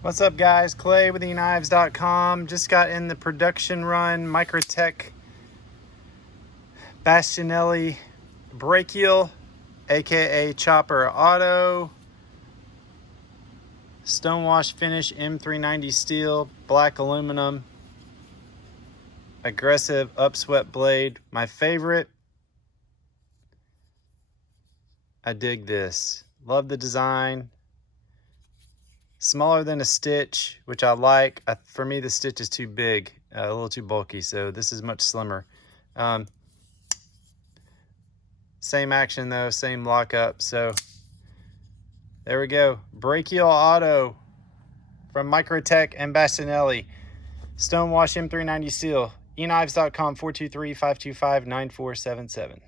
What's up guys, Clay with EKNIVES.com. Just got in the production run Microtech Bastinelli Brachial, aka Chopper Auto, stonewash finish M390 steel, black aluminum, aggressive upswept blade. My favorite. I dig this. Love the design. Smaller than a stitch, which I like. For me, the stitch is too big, a little too bulky, so this is much slimmer. Same action though, same lockup. So there we go. Brachial Auto from Microtech and Bastinelli. Stonewash M390 steel. EKNIVES.com 423-525-9477.